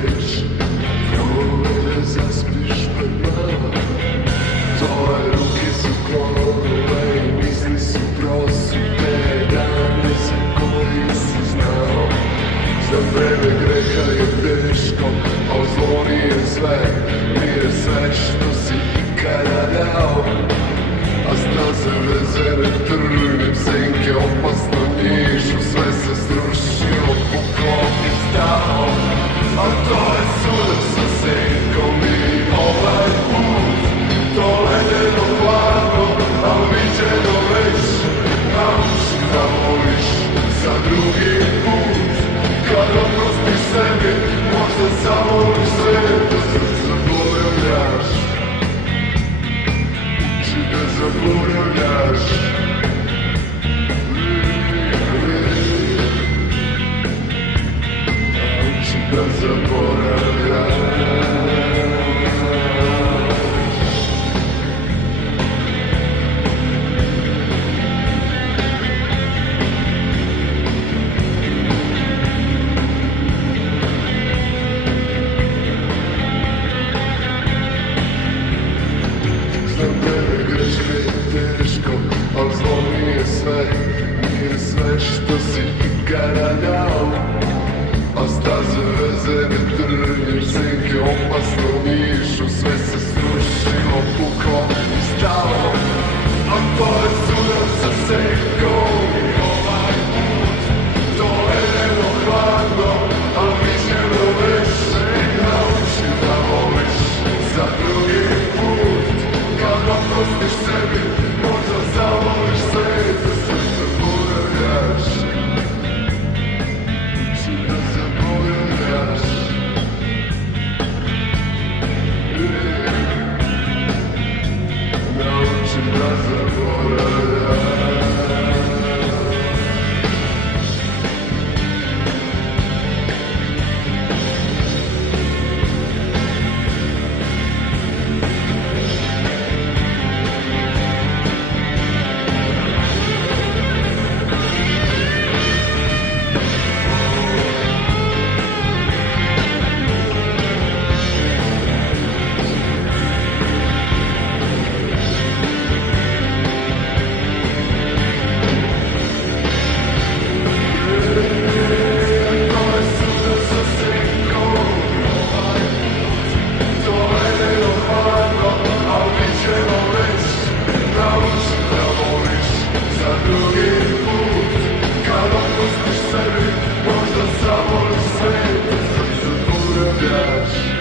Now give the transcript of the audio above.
reč, prove da zaspiš pred nama. Tvoje ruke su klonove i misli su prosute, dane za koje si znao. Za vreme greha je teško, a zlo nije sve što si ikada dao. A staze vezene trnem, senke opasno nišu, sve se srušilo, puklo i stao. A to je sudac sa senkom i ovaj put, to ledeno hladno, al viđeno već. Nauči da voliš za drugi put, kad oprostiš sebi, možda zavoliš svet, da srce zaboravljaš. Uči da zaboravljaš. Uči da zaboravljaš. Al zlo nije sve što si ikada dao. A staze vezene trnjem, senke opasno nišu, sve se srušilo, puklo i stalo. A to je sudac sa senkom i ovaj put, to ledeno hladno, al viđeno već. Nauči da voliš za drugi put, kad oprostiš sebi, možda zavoliš svet, da se zaboravljaš. Uči da zaboravljaš. Nauči da zaboravljaš. Možda zavoliš svet, da se zaboravljaš.